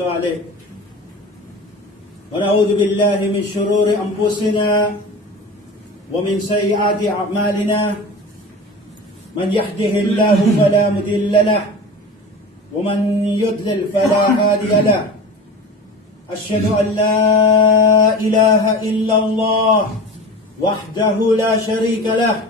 عليه ونعوذ بالله من شرور أنفسنا ومن سيئات أعمالنا من يهده الله فلا مضل له ومن يضلل فلا هادي له أشهد أن لا إله إلا الله وحده لا شريك له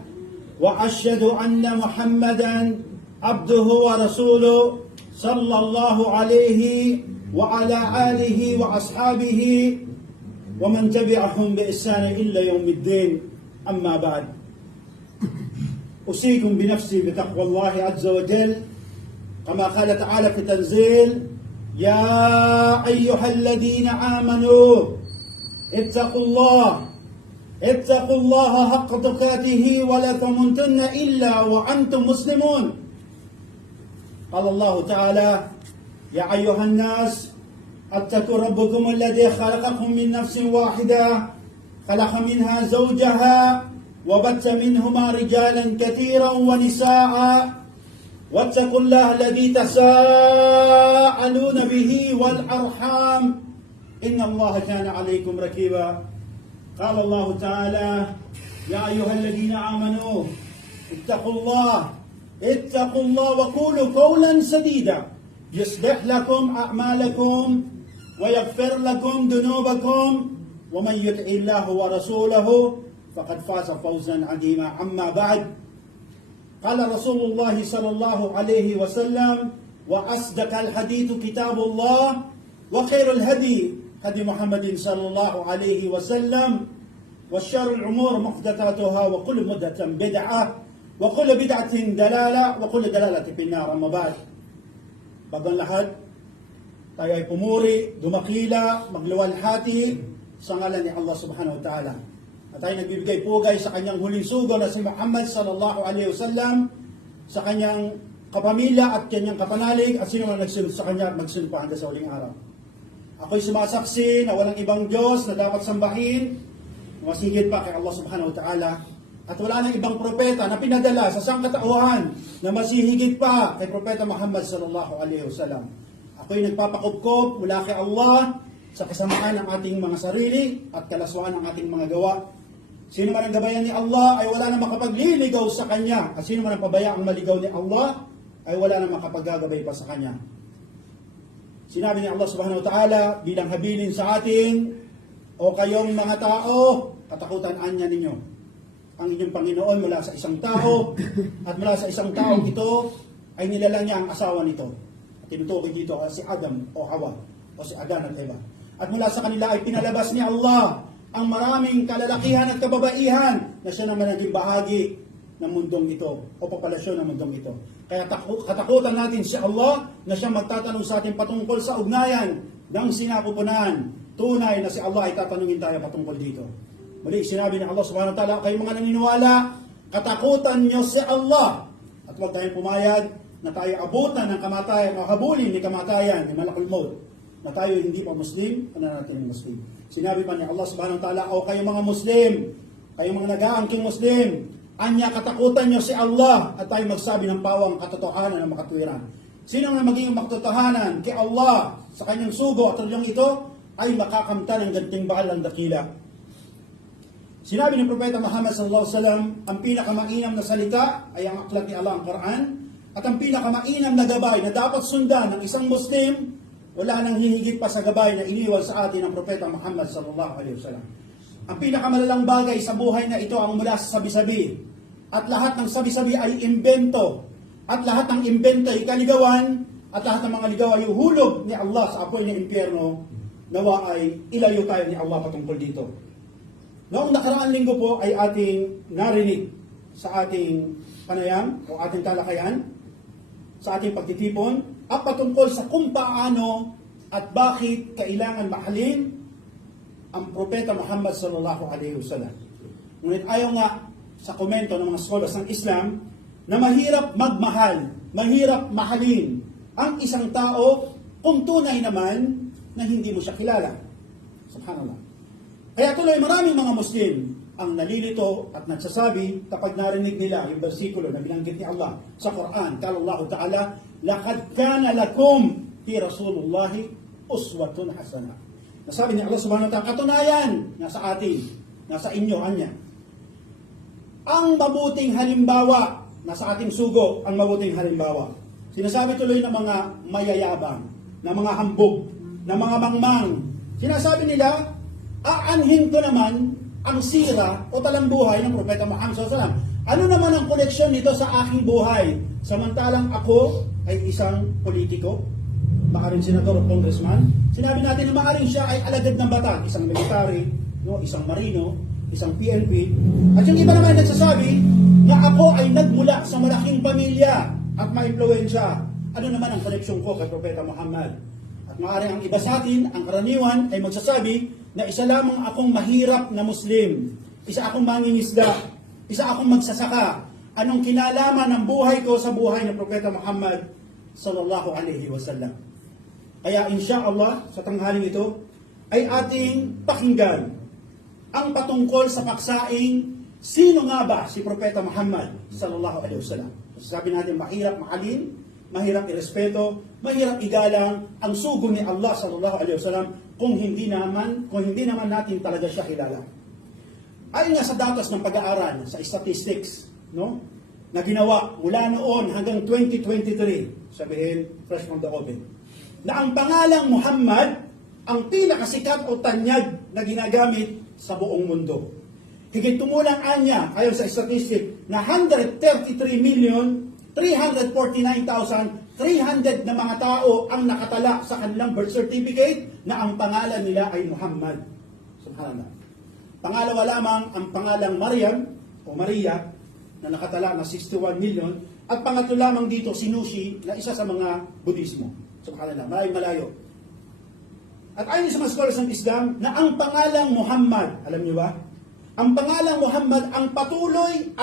وأشهد أن محمدا عبده ورسوله صلى الله عليه وعلى آله وأصحابه ومن تبعهم بإحسان إلى يوم الدين. أما بعد، أوصيكم بنفسي بتقوى الله عز وجل كما قال تعالى في تنزيل: يا أيها الذين آمنوا اتقوا الله حق تقاته ولا تموتن إلا وأنتم مسلمون. قال الله تعالى: يا أيها الناس اتقوا ربكم الذي خلقكم من نفس واحدة خلق منها زوجها وبث منهما رجالا كثيرا ونساء واتقوا الله الذي تساءلون به والأرحام إن الله كان عليكم رقيبا. قال الله تعالى: يا أيها الذين آمنوا اتقوا الله وقولوا قولا سديدا يصلح لكم أعمالكم ويغفر لكم ذنوبكم ومن يطع الله ورسوله فقد فاز فوزا عظيما. أما بعد، قال رسول الله صلى الله عليه وسلم: وأصدق الحديث كتاب الله وخير الهدي هدي محمد صلى الله عليه وسلم وشر الأمور محدثاتها وكل محدثة بدعة وكل بدعة دلالة وكل دلالة في النار. أما بعد, bagang lahat, tayo ay pumuri, dumakila, magluwalhati sa ngalan ni Allah subhanahu wa ta'ala. At tayo nagbibigay pugay sa kanyang huling sugo na si Muhammad sallallahu alaihi wasallam, sa kanyang kapamilya at kanyang kapanalig at sino man nagsunod sa kanya at magsunod pa hanggang sa huling araw. Ako'y sumasaksi na walang ibang Diyos na dapat sambahin, masigit pa kay Allah subhanahu wa ta'ala. At wala nang ibang propeta na pinadala sa sangkatauhan na masihigit pa kay Propeta Muhammad sallallahu alaihi wasallam. Ako'y nagpapakupkop mula kay Allah sa kasamaan ng ating mga sarili at kalaswaan ng ating mga gawa. Sino man ang gabayan ni Allah ay wala na makapagliligaw sa Kanya. At sino man ang pabaya ang maligaw ni Allah ay wala na makapaggagabay pa sa Kanya. Sinabi ni Allah subhanahu wa ta'ala bilang habilin sa atin: o kayong mga tao, katakutan niya ninyo ang inyong Panginoon mula sa isang tao, at mula sa isang taong ito ay nilalang niya ang asawa nito. At tinutukoy dito si Adam o Hawa o si Adan at Eva. At mula sa kanila ay pinalabas ni Allah ang maraming kalalakihan at kababaihan na siya naman naging bahagi ng mundong ito o populasyon ng mundong ito. Kaya katakutan natin si Allah na siya magtatanong sa atin patungkol sa ugnayan ng sinapupunan. Tunay na si Allah ay tatanungin tayo patungkol dito. Muli, sinabi ng Allah subhanahu wa ta'ala: kayong mga naniniwala, katakutan nyo si Allah at huwag tayong pumayag na tayo abutan ng kamatayan o habulin ni kamatayan, ni malakul maut, na tayo hindi pa Muslim, pananatin ng Muslim. Sinabi pa ni Allah subhanahu wa ta'ala: o kayong mga Muslim, kayong mga nag-aangking Muslim, anya katakutan nyo si Allah at tayo magsabi ng pawang katotohanan ng makatwiran. Sino nga maging makatotohanan kay Allah sa kanyang sugo at tulyong ito ay makakamtan ng ganting bakal ng dakila. Sinabi ng Propeta Muhammad sallallahu alaihi wasallam, ang pinakamainam na salita ay ang aklat ni Allah, ang Quran, at ang pinakamainam na gabay na dapat sundan ng isang Muslim, wala nang hihigit pa sa gabay na iniwan sa atin ng Propeta Muhammad sallallahu alaihi wasallam. Ang pinakamalalang bagay sa buhay na ito ang mula sa sabi-sabi, at lahat ng sabi-sabi ay imbento, at lahat ng imbento ay kaligawan, at lahat ng mga ligaw ay uhulog ni Allah sa apoy ng impyerno. Nawa ay ilayo tayo ni Allah patungkol dito. Noong nakaraang linggo po ay ating narinig sa ating panayam o ating talakayan, sa ating pagtitipon, at patungkol sa kung paano at bakit kailangan mahalin ang Propeta Muhammad sallallahu alaihi wasallam. Ngunit ayaw nga sa komento ng mga scholars ng Islam na mahirap magmahal, mahirap mahalin ang isang tao kung tunay naman na hindi mo siya kilala. Subhanallah. Kaya tuloy maraming mga Muslim ang nalilito at nagsasabi kapag narinig nila yung bersikulo na binanggit ni Allah sa Quran. Kala Allah Ta'ala, لَقَدْ كَانَ لَكُمْ فِي رَسُولُ اللَّهِ uswatun hasana. Nasabi ni Allah subhanahu wa ta'ala, katunayan, nasa atin, nasa inyo, anya. Ang mabuting halimbawa, nasa ating sugo, ang mabuting halimbawa. Sinasabi tuloy ng mga mayayabang, ng mga hambog, ng mga mangmang. Sinasabi nila, aanhin ko naman ang sira o talambuhay ng Propeta Muhammad SAW. Ano naman ang koneksyon nito sa aking buhay? Samantalang ako ay isang politiko, maaaring senador o congressman. Sinabi natin na maaaring siya ay alagad ng batas, isang military, no, isang marino, isang PNP. At yung iba naman nagsasabi na ako ay nagmula sa malaking pamilya at maimpluwensya. Ano naman ang koneksyon ko kay Propeta Muhammad? At maaaring ang iba sa atin, ang karaniwan, ay magsasabi na isa lamang akong mahirap na Muslim, isa akong mangingisda, isa akong magsasaka. Anong kinalaman ng buhay ko sa buhay ng Propeta Muhammad sallallahu alaihi wasallam? Kaya insyaAllah, sa tanghaling ito, ay ating pakinggan ang patungkol sa paksaing sino nga ba si Propeta Muhammad sallallahu alaihi wasallam. Sabi natin, mahirap mahalin, mahirap irespeto, mahirap igalang ang sugo ni Allah sallallahu alaihi wasallam kung hindi naman natin talaga siya kilala. Ayon nga sa datos ng pag-aaral sa statistics, no, na ginawa mula noon hanggang 2023, sabihin fresh from the oven, na ang pangalang Muhammad ang pinakasikat o tanyag na ginagamit sa buong mundo. Higit kumulang anya, ayon sa statistic, na 133,349,300 na mga tao ang nakatala sa kanilang birth certificate na ang pangalan nila ay Muhammad. Subhanallah. Pangalawa lamang ang pangalang Maryam o Maria na nakatala na 61 million. At pangatlo lamang dito si Nushi na isa sa mga Budismo. Subhanallah. Malayo. At ayon sa mga scholars ng Islam na ang pangalang Muhammad, alam niyo ba? Ang pangalang Muhammad ang patuloy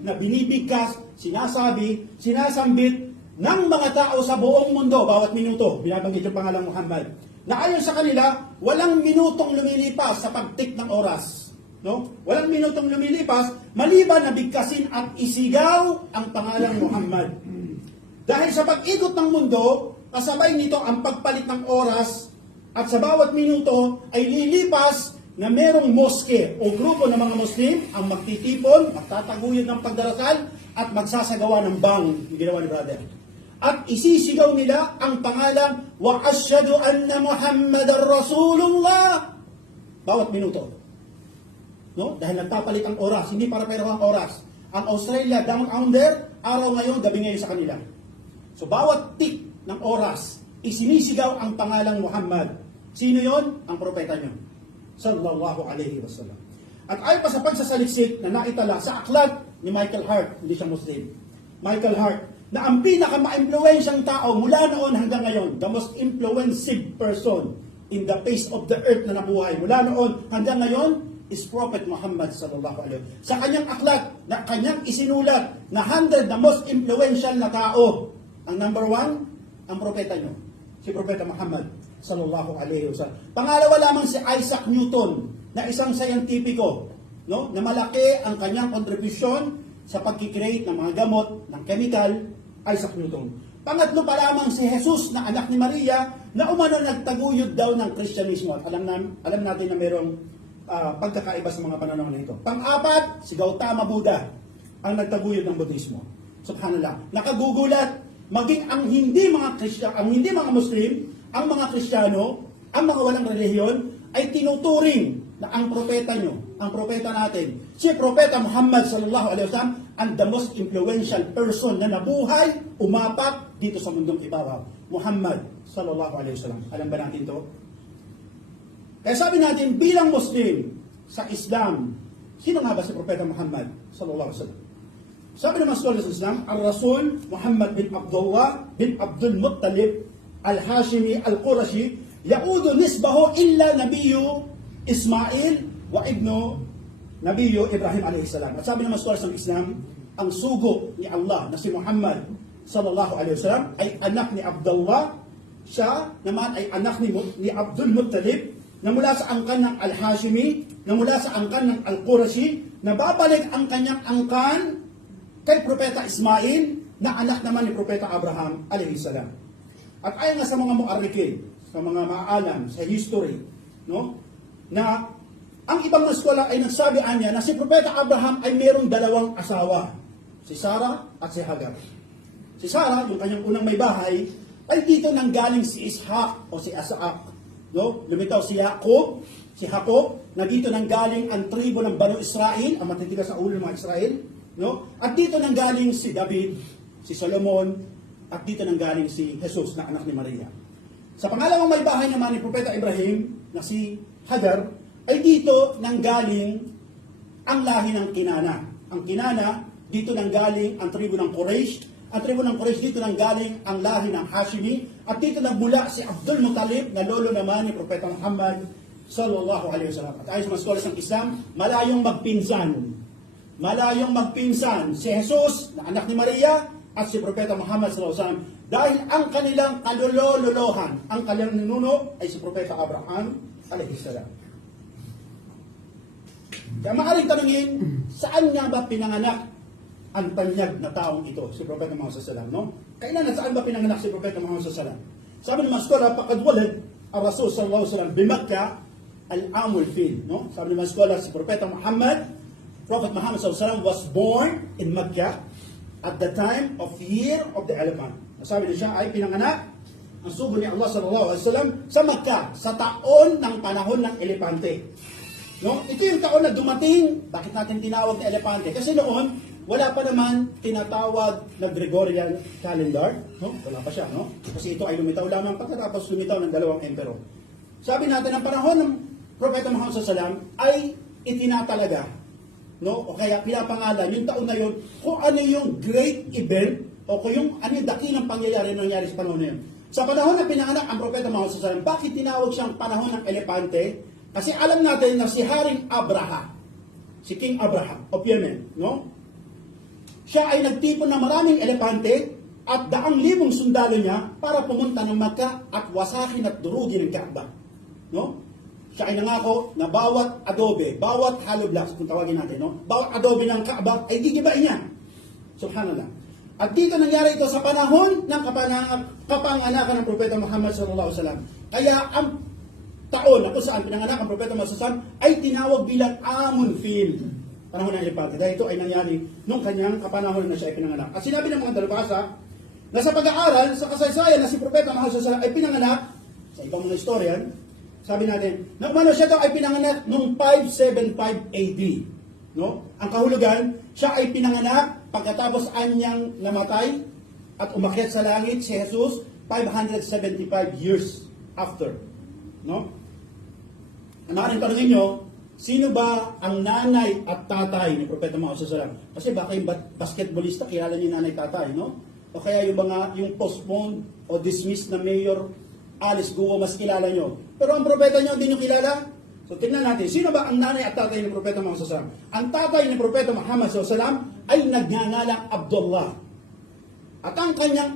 na binibigkas, sinasabi, sinasambit ng mga tao sa buong mundo, bawat minuto, binabanggit yung pangalang Muhammad. Na ayon sa kanila, walang minutong lumilipas sa pagtik ng oras. No? Walang minutong lumilipas, maliban na bigkasin at isigaw ang pangalang Muhammad. Dahil sa pag-ikot ng mundo, kasabay nito ang pagpalit ng oras at sa bawat minuto ay lilipas na merong moske o grupo ng mga Muslim ang magtitipon, magtataguyod ng pagdarasal at magsasagawa ng bang, yung ginawa ni brother. At isisigaw nila ang pangalang wa asyhadu anna Muhammadar Rasulullah bawat minuto. No? Dahil nagtapalit ang oras, hindi para pero ang oras. Ang Australia down under, araw ngayon, gabi ngayon sa kanila. So bawat tick ng oras, isinisigaw ang pangalang Muhammad. Sino yon? Ang propeta niyo. Sallallahu alaihi wasallam. At ayon pa sa pagsasaliksik na naitala sa aklat ni Michael Hart, hindi siya Muslim. Michael Hart, na ang pinaka-ma-influensyang tao mula noon hanggang ngayon, the most influensive person in the face of the earth na nabuhay mula noon hanggang ngayon, is Prophet Muhammad sallallahu alaihi wasallam. Sa kanyang aklat na kanyang isinulat na 100 the most influential na tao, ang number 1, ang propeta nyo, si Propeta Muhammad sallallahu alaihi wasallam. Pangalawa lamang si Isaac Newton, na isang scientifico, no, na malaki ang kanyang kontribusyon sa pag-create ng mga gamot, ng chemical, Isaac Newton. Pangatlo pa lamang si Jesus na anak ni Maria, na umano nagtaguyod daw ng Kristyanismo. At alam natin na mayroong pagkakaiba sa mga pananaw na ito. Pang-apat, si Gautama Buddha ang nagtaguyod ng Budismo. Subhanallah. Nakagugulat, maging ang hindi mga Muslim, ang mga Kristiyano, ang mga walang relihiyon, ay tinuturing na ang propeta nyo, ang propeta natin, si Propeta Muhammad sallallahu alaihi wasallam, ang the most influential person na nabuhay, umapak dito sa mundong ibabaw. Muhammad sallallahu alaihi wasallam. Alam ba natin to? Kaya sabi natin, bilang Muslim sa Islam, sino nga ba si Propeta Muhammad sallallahu alaihi wasallam? Sabi ng mga scholars sa Islam, Al-Rasul Muhammad bin Abdullah bin Abdul Muttalib Al-Hashimi Al-Qurashi yaudu nisbahu illa Nabiyu Ismail wa ibnu Nabiyu Ibrahim alayhi salam. At sabi ng mga scholars ng Islam, ang sugo ni Allah na si Muhammad sallallahu alaihi wasallam ay anak ni Abdullah, siya naman ay anak ni Abdul Muttalib, na mula sa angkan ng Al-Hashimi, na mula sa angkan ng Al-Qurashi, na babalik ang kanyang angkan kay Propeta Ismail, na anak naman ni Propeta Abraham alayhi salam. At ayon nga sa mga mu'arrikin, sa mga maalam, sa history, no? Na ang ibang naskola ay nagsabi niya na si Propeta Abraham ay mayroong dalawang asawa, si Sarah at si Hagar. Si Sarah, yung kanyang unang may bahay, ay dito nanggaling si Ishak o si Isaac. No? Lumitaw si Jacob, na dito nanggaling ang tribo ng Banu Israel, ang matitigas sa ulo ng mga Israel. No? At dito nanggaling si David, si Solomon, at dito nanggaling si Jesus na anak ni Maria. Sa pangalawang may bahay naman ni Propeta Ibrahim, na si Hagar, ay dito nanggaling ang lahi ng Kinana. Ang Kinana, dito nanggaling ang tribo ng Quraysh. Ang tribo ng Quraysh, dito nanggaling ang lahi ng Hashimi. At dito nagmula si Abdul Muttalib, na lolo naman ni Propeta Muhammad sallallahu alaihi wasallam. At ayon sa mga skolas ng Islam, malayong magpinsan. Malayong magpinsan si Jesus, na anak ni Maria, at si Propeta Muhammad sallallahu alaihi wasallam. Dahil ang kanilang kalulolohan, ang kanilang ninuno ay si Propeta Abraham alaihi salam. Kaya maaaring tanungin, saan nga ba pinanganak ang tanyag na taong ito, si Propeta Muhammad sallallahu alaihi wasallam, no? Kailan at saan ba pinanganak si Propeta Muhammad sallallahu alaihi wasallam? Sabi ng mga skola, "Faqad walad ar-Rasul sallallahu alaihi wasallam bi Makkah al-amul fil", no? Sabi ng mga skola, si Prophet Muhammad sallallahu alaihi wasallam was born in Makkah at the time of year of the elephant. Sabi niya, siya ay pinanganak ang sugo ni Allah sallallahu alaihi wasallam sa Makkah sa taon ng panahon ng elepante. No? Ito yung taon na dumating. Bakit natin tinawag na elepante? Kasi noon, wala pa naman tinatawag na Gregorian calendar. No? Wala pa siya. No? Kasi ito ay lumitaw lamang pagkatapos lumitaw ng dalawang emperor. Sabi natin, ang panahon ng Propeta Muhammad SAW ay itinatalaga. No? O kaya pinapangalan yung taon na yun kung ano yung great event o kung yung ano yung dakilang pangyayari na nangyari sa panahon na yun. Sa panahon na pinanganak ang Propeta Muhammad SAW, bakit tinawag siyang panahon ng elepante? Kasi alam natin na si Haring Abraha, si King Abraham of Yemen, no? Siya ay nagtipon ng maraming elepante at 100,000 sundalo niya para pumunta ng Makkah at wasakin at durugin ang Kaaba. No? Siya ay nangako na bawat adobe, bawat hollow blocks, kung tawagin natin, no? Bawat adobe ng Kaaba ay gigibain niya. Subhanallah. At dito nangyari ito sa panahon ng kapanganakan ng Propeta Muhammad sallallahu alaihi wasallam. Kaya ang taon na kung saan pinanganak ang Propeta Muhammad sallallahu alaihi wasallam ay tinawag bilang Amun Fil, panahon ng elepante. Dahil ito ay nangyari nung kanyang kapanahon na siya ay pinanganak. At sinabi ng mga dalubhasa na sa pag-aaral sa kasaysayan na si Propeta Muhammad sallallahu alaihi wasallam ay pinanganak sa ibang mga historian, sabi natin na umano siya daw ay pinanganak noong 575 AD. No? Ang kahulugan, siya ay pinanganak pagkatapos anyang namatay at umakyat sa langit si Jesus 575 years after. No? Maaaring tanongin nyo, sino ba ang nanay at tatay ni Propeta Muhammad sallallahu alaihi wasallam? Kasi baka yung basketballista, kilala niyo nanay tatay, no? O kaya yung mga, yung postponed o dismissed na Mayor Alice Guo, mas kilala nyo. Pero ang propeta nyo, hindi nyo kilala? So tingnan natin, sino ba ang nanay at tatay ni Propeta Muhammad sallallahu alaihi wasallam? Ang tatay ni Propeta Muhammad sallallahu alaihi wasallam ay nagngangalang Abdullah. At ang kanyang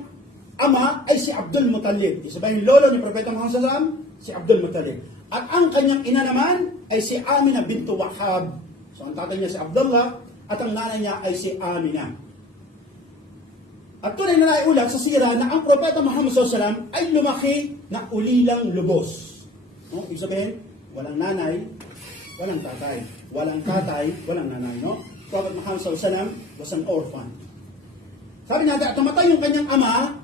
ama ay si Abdul Muttalib. Isa ba yung lolo ni Propeta Muhammad sallallahu alaihi wasallam? Si Abdul Muttalib. At ang kanyang ina naman ay si Amina bintu Wahab. So ang tatay niya si Abdullah at ang nanay niya ay si Amina. At tunay na naiulat sa sira na ang Propeta Muhammad SAW ay lumaki na ulilang lubos. No? Ibig sabihin, walang nanay, walang tatay. Walang tatay, walang nanay. No? Prophet Muhammad SAW was an orphan. Sabi natin, at namatay yung kanyang ama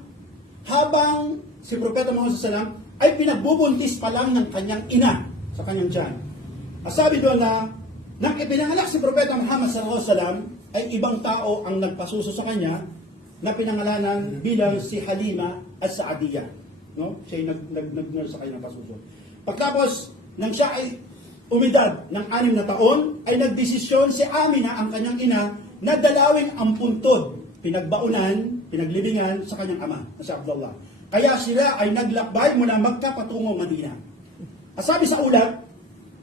habang si Propeta Muhammad SAW ay pinagbubuntis pa lang ng kanyang ina sa kanyang tiyan. At sabi doon na nang ipinanganak si Propeta Muhammad SAW ay ibang tao ang nagpasuso sa kanya na pinangalanan bilang si Halima at Saadiyah. No? Siya ay nag-nurse sa kanyang pasuso. Pagkatapos nang siya ay umidad ng 6 na taon, ay nagdesisyon si Amina, ang kanyang ina, na dalawin ang puntod, pinagbaunan, pinaglibingan sa kanyang ama, na si Abdullah. Kaya sila ay naglakbay mula Makkah patungong Madina. At sabi sa ulat,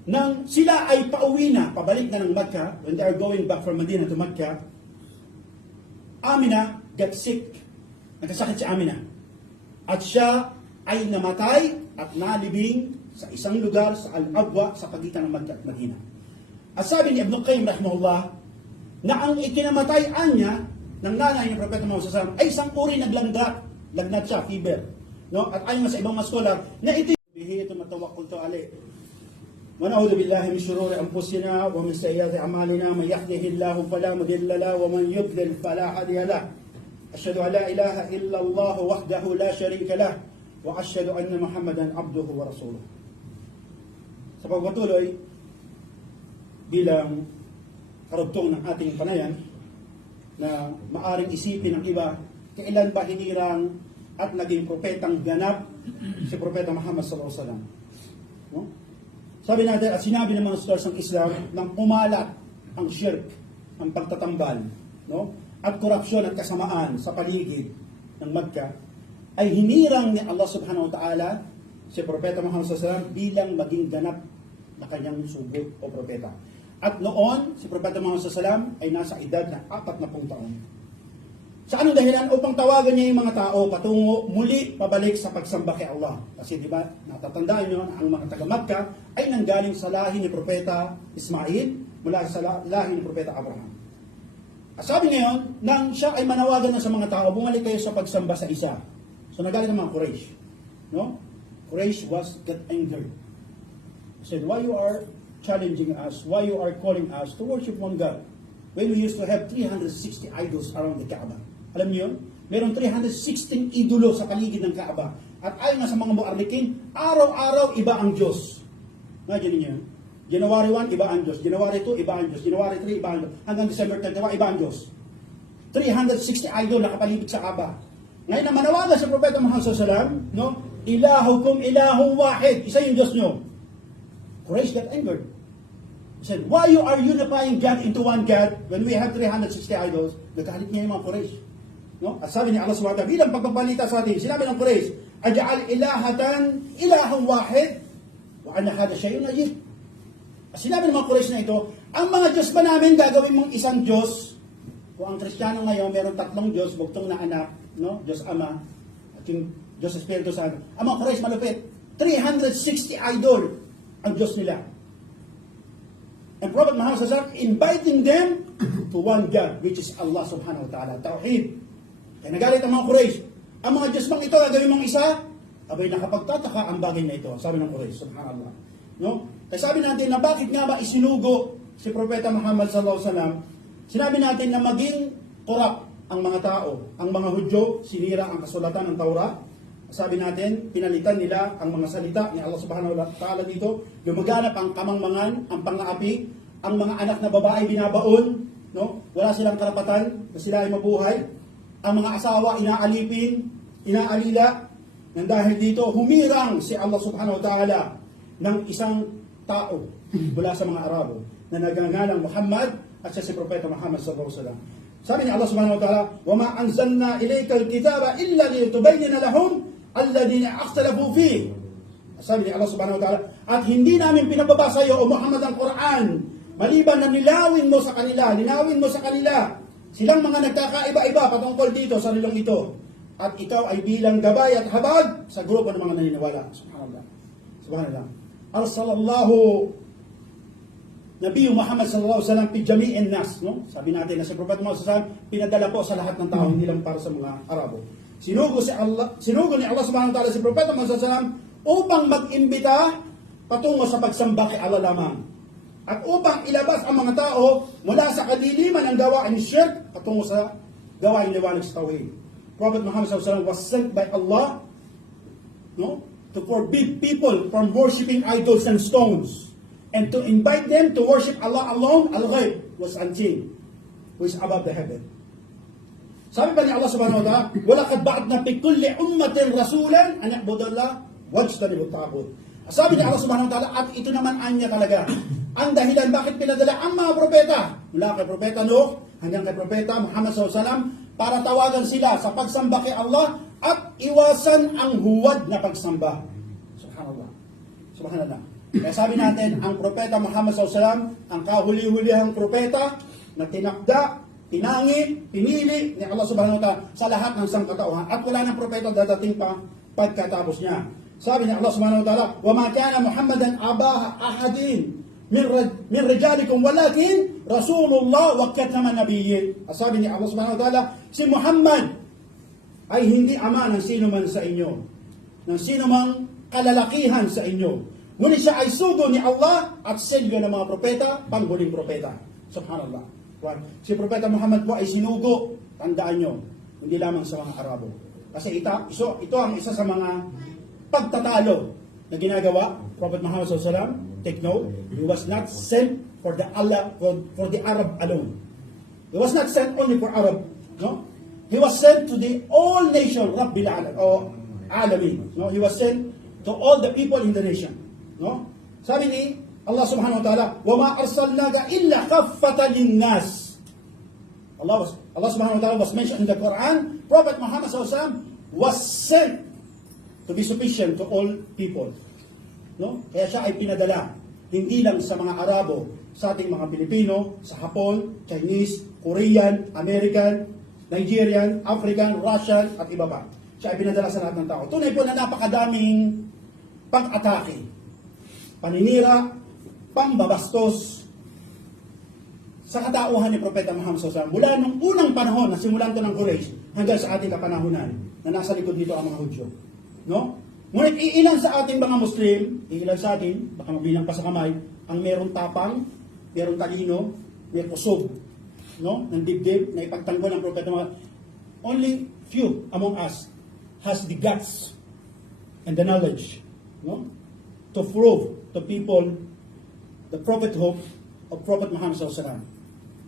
nang sila ay pauwi na, pabalik na ng Makkah, when they are going back from Medina to Makkah, Amina got sick. Nagkasakit si Amina. At siya ay namatay at nalibing sa isang lugar sa Al-Abwa sa pagitan ng Makkah at Medina. At sabi ni Ibn Qayyim rahimahullah, na ang ikinamatay niya ng nanay ni Propeta Muhammad SAW ay isang uri ng lagnat siya, fever. No? At ayon sa ibang mga scholar, na ito mali. ونعوذ بالله من شرور أنفسنا ومن سيئات أعمالنا من يهده الله فلا مضل له ومن يضلل فلا هادي له أشهد أن لا إله إلا الله وحده لا شريك له وأشهد أن محمدا عبده ورسوله. Sa pagpatuloy bilang karugtong ng ating panayan na maaring isipin ng iba, kailan ba hinirang at naging propetang ganap si Propeta Muhammad sallallahu alaihi wasallam? No? Sabi natin at sinabi ng mga scholars ng Islam nang pumalat ang shirk, ang pagtatambal, no? At korupsyon at kasamaan sa paligid ng Makkah, ay hinirang ni Allah subhanahu wa ta'ala si Propeta Muhammad sallallahu alaihi wasallam bilang maging ganap na kanyang sugo o propeta. At noon, si Propeta Muhammad sallallahu alaihi wasallam ay nasa edad na 40 taon. Sa anong dahilan? Upang tawagan niya yung mga tao patungo muli pabalik sa pagsamba kay Allah. Kasi di ba, natatandaan nyo na ang mga taga-Makkah ay nanggaling sa lahi ni Propeta Ismail mula sa lahi ni Propeta Abraham. At sabi ngayon, nang siya ay manawagan na sa mga tao, bumalik kayo sa pagsamba sa isa. So nagalit ng mga Quraysh. No? Quraysh got angered. Said, why you are challenging us? Why you are calling us to worship one God? When we used to have 360 idols around the Kaaba. Alam niyo yun? Meron 316 idolo sa paligid ng Kaaba. At ayon nga sa mga mu'arrikin, araw-araw iba ang Diyos. Imagine niyo yun? January 1, iba ang Diyos. January 2, iba ang Diyos. January 3, iba ang Diyos. Hanggang December 31, iba ang Diyos. 360 idol nakapalibig sa Kaaba. Ngayon na manawagan sa Propeta Muhammad sallallahu alaihi wasallam, no? Ilahukum ilahun wahid. Isa yung Diyos nyo. Quraysh got angered. He said, why you are unifying God into one God when we have 360 idols? Nagkahalit niya yung mga Quraysh. No? At sabi ni Allah subhanahu wa ta'ala, bilang pagbabalita sa atin, sinabi ng Quraysh, aj'al ilahatan ilahang wahid wa anna hada shay'un ajib. At sinabi ng mga Quraysh na ito, ang mga Diyos ba namin gagawin mong isang Diyos? Kung ang Kristiyano ngayon, meron 3 Diyos, bugtong na anak, no? Diyos Ama, at yung Diyos Espiritu Santo. Ang mga Quraysh malupit, 360 idol ang Diyos nila. And Prophet Muhammad sallallahu alaihi wasallam inviting them to one God, which is Allah subhanahu wa ta'ala. Tauhid. Kaya nagalit ang mga Quraysh. Ang mga Diyos bang ito, gagawin mong isa? Abay, nakapagtataka ang bagay na ito. Sabi ng Quraysh, subhanallah. No? Kaya sabi natin na bakit nga ba isinugo si Propeta Muhammad sallallahu alaihi wasallam? Sinabi natin na maging korap ang mga tao. Ang mga Hudyo, sinira ang kasulatan ng Taurat. Sabi natin, pinalitan nila ang mga salita ni Allah subhanahu wa ta'ala dito. Lumaganap ang kamangmangan, ang pang-aapi, ang mga anak na babae binabaon, no? Wala silang karapatan na sila ay mabuhay. Ang mga asawa inaalipin, inaalila. Nang dahil dito, humirang si Allah subhanahu wa ta'ala ng isang tao mula sa mga Arabo na nagngangalang Muhammad at siya si Propeta Muhammad sallallahu alaihi wasallam. Sabi ni Allah subhanahu wa ta'ala, وَمَا أَنزَلْنَا إِلَيْكَ الْكِتَابَ إِلَّا لِتُبَيِّنَ لَهُمْ الَّذِينَ اخْتَلَفُوا فِيهِ. Sabi ni Allah subhanahu wa ta'ala, at hindi namin pinababa sa iyo, O Muhammad, ang Quran, maliban na nilawin mo sa kanila, silang mga nagkakaiba-iba patungkol dito sa nilong ito. At ikaw ay bilang gabay at habag sa grupo ng mga naniniwala. Subhanallah. Subhanallah. Arsalallahu Nabi Muhammad sallallahu alaihi wasallam fi jami'in nas, no? Sabi natin na si Prophet Muhammad sallallahu alaihi wasallam pinadala po sa lahat ng tao, hindi lang para sa mga Arabo. Sinugo ni Allah subhanahu wa ta'ala si Prophet Muhammad sallallahu alaihi wasallam upang mag-imbita patungo sa pagsamba kay Allah lamang. At upang ilabas ang mga tao mula sa kadiliman ng gawain ni shirk patungo sa gawain liwanag sa tauhid. Prophet Muhammad sallallahu alaihi wasallam was sent by Allah, no, to forbid people from worshiping idols and stones, and to invite them to worship Allah alone. Al-Ghaib was unseen, who is above the heaven. Sabi pa ni Allah subhanahu wa ta'ala, وَلَقَدْ بَعْثْنَا فِي كُلِّ أُمَّةٍ رَسُولًا أَنِ اعْبُدُوا اللَّهَ وَاجْتَنِبُوا الطَّاغُوتَ. Sabi ni Allah subhanahu wa ta'ala, at ito naman anya talaga ang dahilan bakit pinadala ang mga propeta mula kay Propeta Nuh hanggang kay Propeta Muhammad sallallahu alaihi wasallam para tawagan sila sa pagsamba kay Allah at iwasan ang huwad na pagsamba. Subhanallah. Subhanallah. Kaya sabi natin, ang Propeta Muhammad sallallahu alaihi wasallam, ang kahuli-hulihang propeta na tinakda, pinangi, pinili ni Allah subhanahu wa ta'ala sa lahat ng sangkatauhan. At wala ng propeta dadating pa pagkatapos niya. Sabi ni Allah subhanahu wa ta'ala, وَمَا كَانَ مُحَمَّدًا أَبَاهَ أَحَدٍ مِنْ رِجَالِكُمْ وَلَكِنْ رَسُولُ اللَّهِ وَكَتَمَ نَبِيٍّ. Sabi ni Allah subhanahu wa ta'ala, si Muhammad ay hindi ama ng sino man sa inyo, ng sino mang kalalakihan sa inyo. Ngunit siya ay sugo ni Allah at selyo ng mga propeta, panghuling propeta. Subhanallah. Right? Si Propeta Muhammad po ay sinugo, tandaan nyo, hindi lamang sa mga Arabo. Kasi ito ang isa sa mga pagtatalo na ginagawa, Prophet Muhammad SAW, take note, he was not sent for the Arab alone. He was not sent only for Arab, no? He was sent to the all nation, Rabbil Alamin. No? He was sent to all the people in the nation. No? Sabi ni Allah subhanahu wa ta'ala, وَمَا أَرْسَلْنَاكَ إِلَّا كَفَّةً لِلنَّاسِ. Allah subhanahu wa ta'ala was mentioned in the Quran. Prophet Muhammad SAW was sent to be sufficient to all people. No? Kaya siya ay pinadala, hindi lang sa mga Arabo, sa ating mga Pilipino, sa Hapon, Chinese, Korean, American, Nigerian, African, Russian, at iba pa. Siya ay pinadala sa lahat ng tao. Tunay po na napakadaming pag-atake, paninira, pambabastos sa katauhan ni Propeta Muhammad SAW. Mula nung unang panahon na simulan to ng Quraysh hanggang sa ating kapanahunan na nasa likod dito ang mga Hudyo. No? Ngunit iilan sa ating mga Muslim, iilan sa atin, baka mabilang pa sa kamay, ang merong tapang, merong talino, may kusog, no? Ng dibdib na ipagtanggol ng Propeta Muhammad. Only few among us has the guts and the knowledge, no? To prove to people the prophethood of Prophet Muhammad SAW.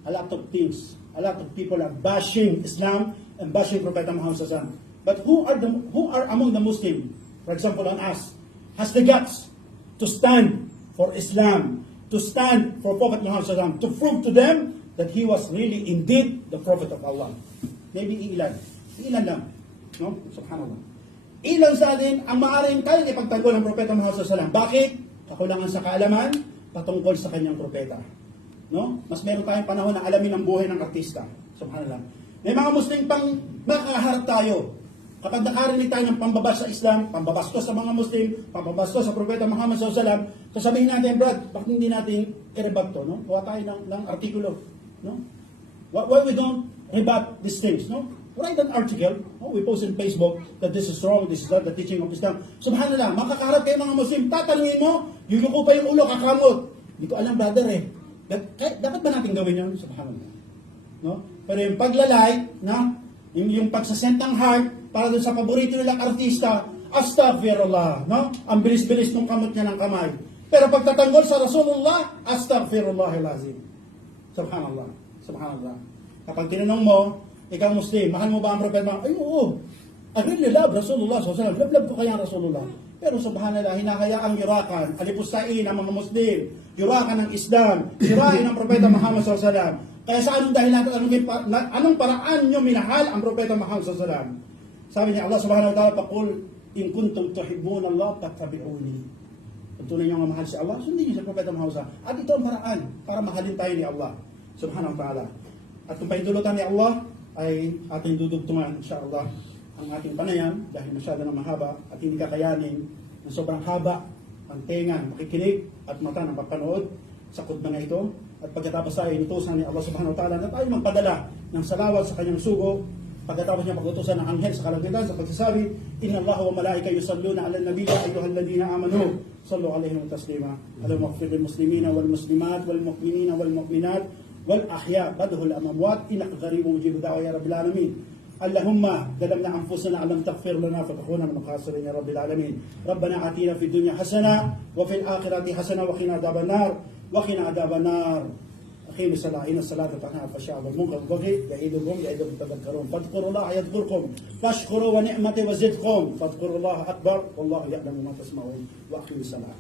A lot of things, a lot of people are bashing Islam and bashing Prophet Muhammad SAW. But who are among the Muslims, for example on us, has the guts to stand for Islam, to stand for Prophet Muhammad SAW, to prove to them that he was really indeed the Prophet of Allah? Maybe ilan lang, no? Subhanallah. Ilan sa atin ang maaaring kaya ipagtanggol ng Propeta Muhammad SAW. Bakit? Kakulangan sa kaalaman patungkol sa kanyang propeta. No? Mas meron tayong panahon na alamin ang buhay ng artista. Subhanallah. May mga Muslim pang makaharap tayo. Kapag nakarinig tayo ng pambabas sa Islam, pambabastos sa mga Muslim, pambabastos sa Propeta Muhammad SAW, sasabihin natin, Brad, bakit hindi natin i-rebut to? No? Kuha tayo ng artikulo. No? Why we don't rebut these things? No? Write an article. Oh, we post in Facebook that this is wrong, this is not the teaching of Islam. Subhanallah, makakaharap kayo mga Muslim, tatanungin mo, yuyuko pa yung ulo, kakamot. Hindi ko alam, brother eh. Dapat ba natin gawin yun? Subhanallah. No? Pero yung paglalay, na, yung pagsasent ng heart, para dun sa paborito nilang artista, astaghfirullah. No? Ang bilis-bilis ng kamot niya ng kamay. Pero pagtatanggol sa Rasulullah, astaghfirullahilazim. Subhanallah. Subhanallah. Kapag tinanong mo, ikaw Muslim, mahal mo ba ang propeta? Ay, oo. I really love Rasulullah SAW. Love ko kaya ang Rasulullah. Pero subhanallah, hinahayaang yurakan, alipustain ang mga Muslim, yurakan ng Islam, sirain ang propeta Muhammad SAW. Kaya sa anong dahilan at anong paraan nyo minahal ang propeta Muhammad SAW? Sabi niya Allah subhanahu wa ta'ala, Paqul, in kuntum tuhibbuna Allah, fattabi'uni. Kung tunay nyo nga mahal si Allah, sundin niyo sa propeta Muhammad SAW. At ito ang paraan para mahalin tayo ni Allah subhanahu wa ta'ala. At kung paintulutan ni Allah, ay ating dudugtungan, insyaAllah, ang ating panayan dahil masyado na mahaba at hindi kakayanin ng sobrang haba ang tenga, makikinig at mata ng papanood sa khutbah na ito. At pagkatapos tayo inutusan ni Allah subhanahu wa ta'ala na tayo magpadala ng salawat sa kanyang sugo, pagkatapos niya pag-utusan ng anghel sa kalangitan sa pagsasabi, Inna Allah wa malaika yusalluna ala nabiyya ayyuhalladhina amanu sallu alayhi wa taslima. Allahumma ighfir lil muslimina wal muslimat wal mu'minina wal mu'minat wal ahya badhul amwat innaka qaribun mujibud da'wa ya rabbil alamin. اللهم ظلمنا انفسنا لم تغفر لنا فتكون من الخاسرين يا رب العالمين. ربنا آتنا في الدنيا حسنه وفي الاخره حسنه وقنا عذاب النار. أقيموا الصلاة إن الصلاة تنهى عن الفحشاء والمنكر والبغي يعظكم تذكرون فاذكروا الله يذكركم واشكروا ونعمته وزدكم فاذكروا الله أكبر والله يعلم ما تسمعون وأقيموا الصلاة.